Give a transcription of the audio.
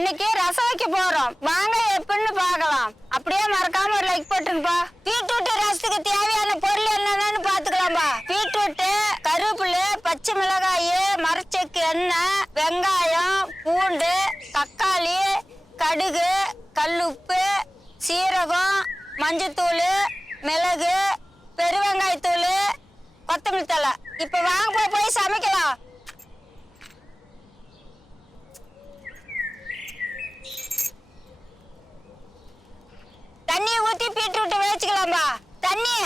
இன்னைக்கு ரசம் வைக்க போறோம், வாங்க எப்படின்னு பார்க்கலாம். அப்படியே மறக்காம ஒரு லைக் போட்டுருப்பா. பீட்ரூட் ரசத்துக்கு தேவையான பொருள் என்னன்னு பாத்துக்கலாம்பா. பீட்ரூட், கருவேப்பிலை, பச்சை மிளகாய், மரச்செக்கு எண்ணெய், வெங்காயம், பூண்டு, தக்காளி, கடுகு, கல்லுப்பு, சீரகம், மஞ்சத்தூள், மிளகு, பெருவெங்காயத்தூள், கொத்தமல்லி தழை. இப்ப வாங்க போய் சமைக்கலாம். தண்ணியை ஊத்தி பீட்ரூட் வேச்சிக்கலாம்பா. தண்ணி